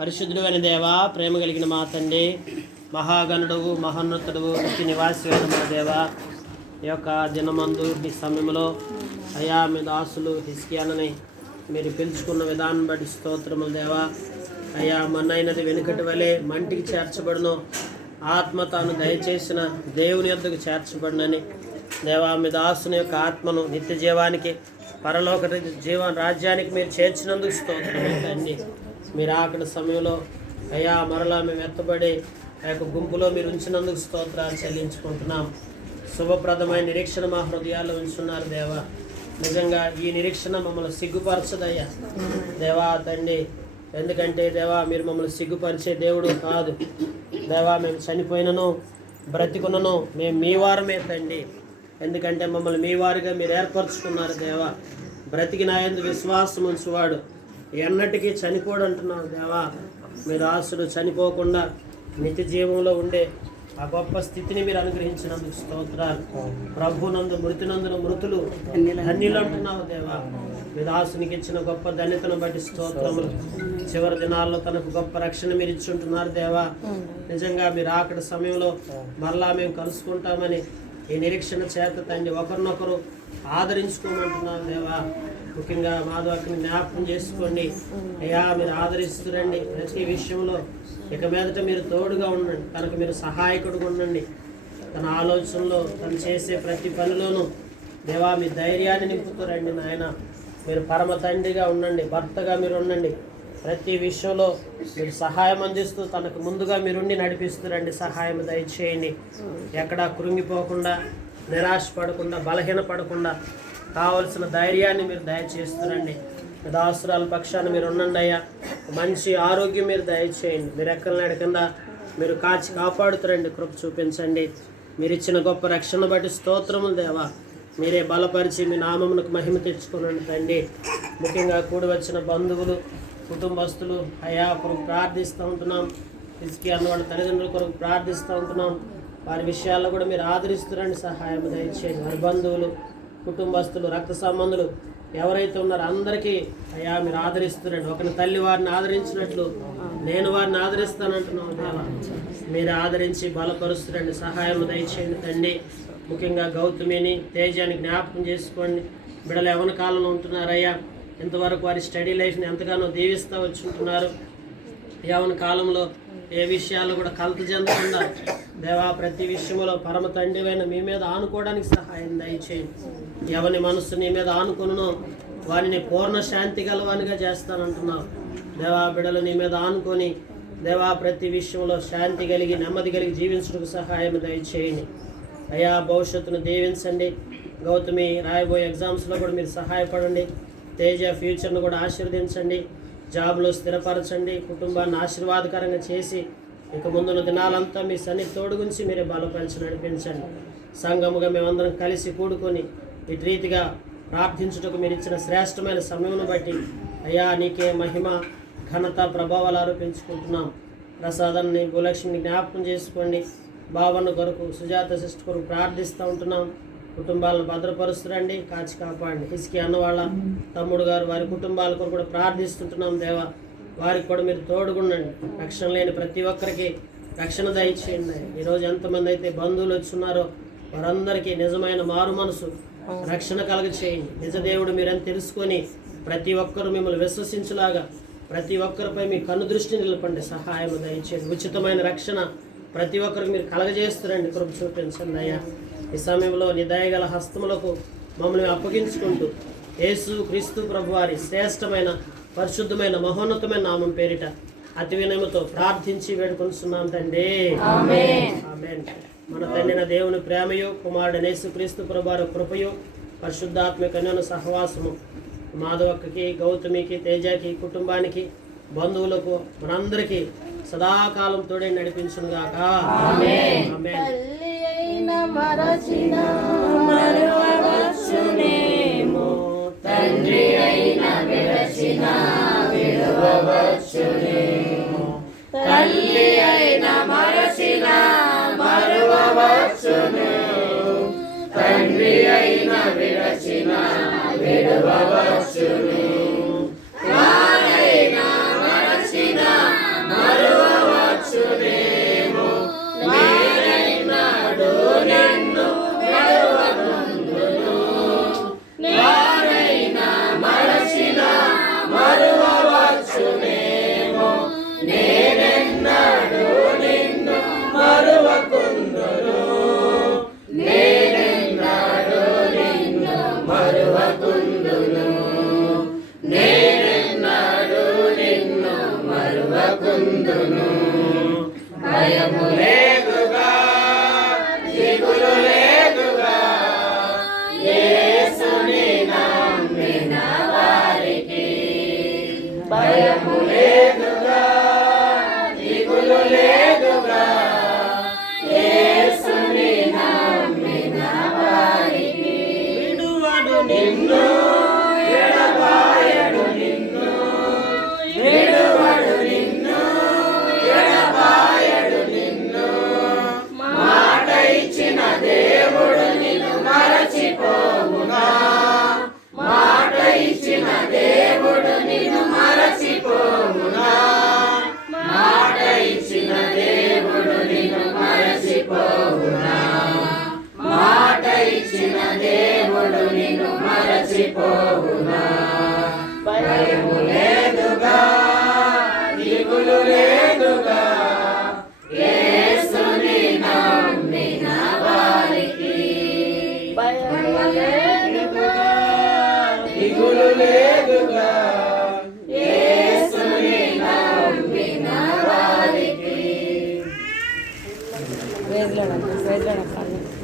పరిశుద్ధుడు అని దేవా, ప్రేమ కలిగిన మా తండ్రి, మహాగణుడు, మహోన్నతుడు, నిత్య నివాసి మా దేవా, ఈ యొక్క దినమందు ఈ సమయంలో అయా మీ దాసులు హిజ్కియాని మీరు పిలుచుకున్న విధానం బట్టి స్తోత్రములు దేవా. అయ్యా మన్నైనది వెనుకటి వలె మంటికి చేర్చబడును, ఆత్మ తాను దయచేసిన దేవుని యొద్దకు చేర్చబడినని దేవా, మీ దాసుని యొక్క ఆత్మను నిత్య జీవానికి, పరలోక రాజ్యానికి మీరు చేర్చినందుకు స్తోత్రమే తండ్రి. మీరు ఆకలి సమయంలో అయ్యా మరలా మేము ఎత్తబడి ఆ యొక్క గుంపులో మీరు ఉంచినందుకు స్తోత్రాలు చెల్లించుకుంటున్నాం. శుభప్రదమైన నిరీక్షణ మా హృదయాల్లో ఉంచున్నారు దేవా. నిజంగా ఈ నిరీక్షణ మమ్మల్ని సిగ్గుపరచదయ్యా దేవా తండ్రి. ఎందుకంటే దేవా, మీరు మమ్మల్ని సిగ్గుపరిచే దేవుడు కాదు దేవా. మేము చనిపోయినను బ్రతికున్నను మేము మీ వారమే తండ్రి. ఎందుకంటే మమ్మల్ని మీ వారిగా మీరు ఏర్పరచుకున్నారు దేవా. బ్రతికిన యందు విశ్వాసం ఉంచువాడు ఎన్నటికీ చనిపోడు అంటున్నాను దేవా. మీరు ఆశలు చనిపోకుండా నిత్య జీవంలో ఉండే ఆ గొప్ప స్థితిని మీరు అనుగ్రహించినందుకు స్తోత్రాలు. ప్రభునందు మృతినందున మృతులు ధన్యులు అంటున్నావు దేవా. మీ దాసునికి ఇచ్చిన గొప్ప ధన్యతను బట్టి స్తోత్రములు. చివరి దినాల్లో తనకు గొప్ప రక్షణ మీరు ఇచ్చుంటున్నారు దేవా. నిజంగా మీరు ఆకటి సమయంలో మరలా మేము కలుసుకుంటామని ఈ నిరీక్షణ చేత తండ్రి ఒకరినొకరు ఆదరించుకోమంటున్నాను దేవా. ముఖ్యంగా మాధవకిని జ్ఞాపకం చేసుకోండి అయ్యా. మీరు ఆదరిస్తురండి ప్రతి విషయంలో. ఇక మీదట మీరు తోడుగా ఉండండి, తనకు మీరు సహాయకుడుగా ఉండండి. తన ఆలోచనలో తను చేసే ప్రతి పనిలోనూ దేవా మీ ధైర్యాన్ని నింపుతారండి నాయన. మీరు పరమ తండ్రిగా ఉండండి, భర్తగా మీరు ఉండండి. ప్రతి విషయంలో మీరు సహాయం అందిస్తూ తనకు ముందుగా మీరుండి నడిపిస్తురండి. సహాయం దయచేయండి. ఎక్కడా కృంగిపోకుండా, నిరాశ పడకుండా, బలహీన పడకుండా కావలసిన ధైర్యాన్ని మీరు దయచేస్తురండి. దాసురాల పక్షాన మీరు ఉండండి అయ్యా. మంచి ఆరోగ్యం మీరు దయచేయండి. మీరు ఎక్కడనాడు కింద మీరు కాచి కాపాడుతారండి. కృప చూపించండి. మీరు ఇచ్చిన గొప్ప రక్షణ బట్టి స్తోత్రములు దేవా. మీరే బలపరిచి మీ నామమునకు మహిమ తెచ్చుకోనండి తండ్రి. ముఖ్యంగా కూడి వచ్చిన బంధువులు, కుటుంబస్తులు అయ్యా కొరకు ప్రార్థిస్తూ ఉంటున్నాం. హిజ్కియా అన్న వాళ్ళ తల్లిదండ్రుల కొరకు ప్రార్థిస్తూ ఉంటున్నాం. వారి విషయాల్లో కూడా మీరు ఆదరిస్తురండి, సహాయం దయచేయండి. వారి బంధువులు, కుటుంబస్తులు, రక్త సంబంధులు ఎవరైతే ఉన్నారో అందరికీ అయ్యా మీరు ఆదరిస్తురండి. ఒకరి తల్లి వారిని ఆదరించినట్లు నేను వారిని ఆదరిస్తానంటున్నాను దేవా. మీరు ఆదరించి బలపరుస్తురండి, సహాయం దయచేయండి తండ్రి. ముఖ్యంగా గౌతమిని, తేజాన్ని జ్ఞాపకం చేసుకోండి. బిడ్డలు యవ్వన కాలంలో ఉంటున్నారయ్యా. ఇంతవరకు వారి స్టడీ లైఫ్ని ఎంతగానో దీవిస్తూ వచ్చుంటున్నారు. యవ్వన కాలంలో ఏ విషయాలు కూడా కలత చెందకుండా దేవా ప్రతి విషయంలో పరమ తండ్రివైన మీ మీద ఆనుకోవడానికి సహాయం దయచేయండి. ఎవరి మనస్సు నీ మీద ఆనుకొనునో వారిని పూర్ణ శాంతి గలవానిగా చేస్తానంటున్నావు దేవా. బిడ్డలు నీ మీద ఆనుకొని దేవా ప్రతి విషయంలో శాంతి కలిగి, నెమ్మది కలిగి జీవించడానికి సహాయం దయచేయండి అయ్యా. భవిష్యత్తును దీవించండి. గౌతమి రాయబోయే ఎగ్జామ్స్లో కూడా మీరు సహాయపడండి. తేజ ఫ్యూచర్ను కూడా ఆశీర్వదించండి. జాబ్లో స్థిరపరచండి. కుటుంబాన్ని ఆశీర్వాదకరంగా చేసి ఇక ముందున్న దినాలంతా మీ సన్నిధి తోడుగుంచి మీరే బలపరిచి నడిపించండి. సంఘముగా మేమందరం కలిసి కూడుకొని ఇటు రీతిగా ప్రార్థించుటకు మీరు ఇచ్చిన శ్రేష్టమైన సమయమును బట్టి అయ్యా నీకే మహిమ, ఘనత, ప్రభావాలు ఆరోపించుకుంటున్నాం. ప్రసాదాన్ని, భూలక్ష్మిని జ్ఞాపకం చేసుకోండి. బావన్న కొరకు, సుజాత సిస్టర్ కొరకు ప్రార్థిస్తూ ఉంటున్నాం. కుటుంబాలను భద్రపరుస్తురండి, కాచి కాపాడండి. హిజ్కియా అన్న వాళ్ళ తమ్ముడు గారు, వారి కుటుంబాల కొరకు కూడా ప్రార్థిస్తుంటున్నాం దేవా. వారికి కూడా మీరు తోడుగుండండి. రక్షణ లేని ప్రతి ఒక్కరికి రక్షణ దయచేయండి. ఈరోజు ఎంతమంది అయితే బంధువులు వచ్చున్నారో వారందరికీ నిజమైన మారు మనసు, రక్షణ కలగ చేయండి. నిజదేవుడు మీరని తెలుసుకొని ప్రతి ఒక్కరూ మిమ్మల్ని విశ్వసించులాగా ప్రతి ఒక్కరిపై మీ కన్ను దృష్టి నిలపండి, సహాయం దయచేయండి. ఉచితమైన రక్షణ ప్రతి ఒక్కరికి మీరు కలగజేస్తారండి. కృప చూపించండి అయ్యా. ఈ సమయంలో నీ దయగల హస్తములకు మమ్మల్ని అప్పగించుకుంటూ యేసు క్రీస్తు ప్రభు వారి శ్రేష్టమైన, పరిశుద్ధమైన, మహోన్నతమైన నామం పేరిట అతి వినయముతో ప్రార్థించి వేడుకొనిస్తున్నాం తండ్రి. ఆమేన్. మన తండ్రిన దేవుని ప్రేమయు, కుమారుడైన యేసు క్రీస్తు ప్రభు వారి కృపయు, పరిశుద్ధాత్మక అన్యోన్య సహవాసము మాధవక్కకి, గౌతమికి, తేజకి, కుటుంబానికి, బంధువులకు, మనందరికీ సదాకాలం తోడే నడిపించునుగాక. ఆమేన్. మరచిన మరువవచ్చునేమో, తండ్రి అయిన విరచిన విడువవచ్చునేమో, తల్లి అయిన మరచిన మరువవచ్చునేమో, తండ్రి అయిన విరచిన విడువవచ్చునేమో, వారైన మరచిన పొందును. భయము లేదుగా, దిగులు లేదుగా, యేసుని నమ్మిన వారికి. భయము లేదుగా, దిగులు లేదుగా, యేసుని నమ్మిన వారికి. విడువడు నిన్ను, ఎడబాయడు నిన్ను, విడువడు నిన్ను, ఎడబాయడు నిన్ను. మాట ఇచ్చిన దేవుడు నిన్ను మరచిపోవునా? మాట ఇచ్చిన దేవుడు నిన్ను మరచిపోవునా? మాట ఇచ్చిన దేవుడు నిన్ను మరచిపోవునా? మాట ఇచ్చిన దేవుడు నిన్ను మరచిపోవునా? భయము లేదుగా, దిగులు లేదుగా, యేసుని నమ్మిన వారికి. భయము లేదుగా, దిగులు లేదుగా, యేసుని నమ్మిన వారికి.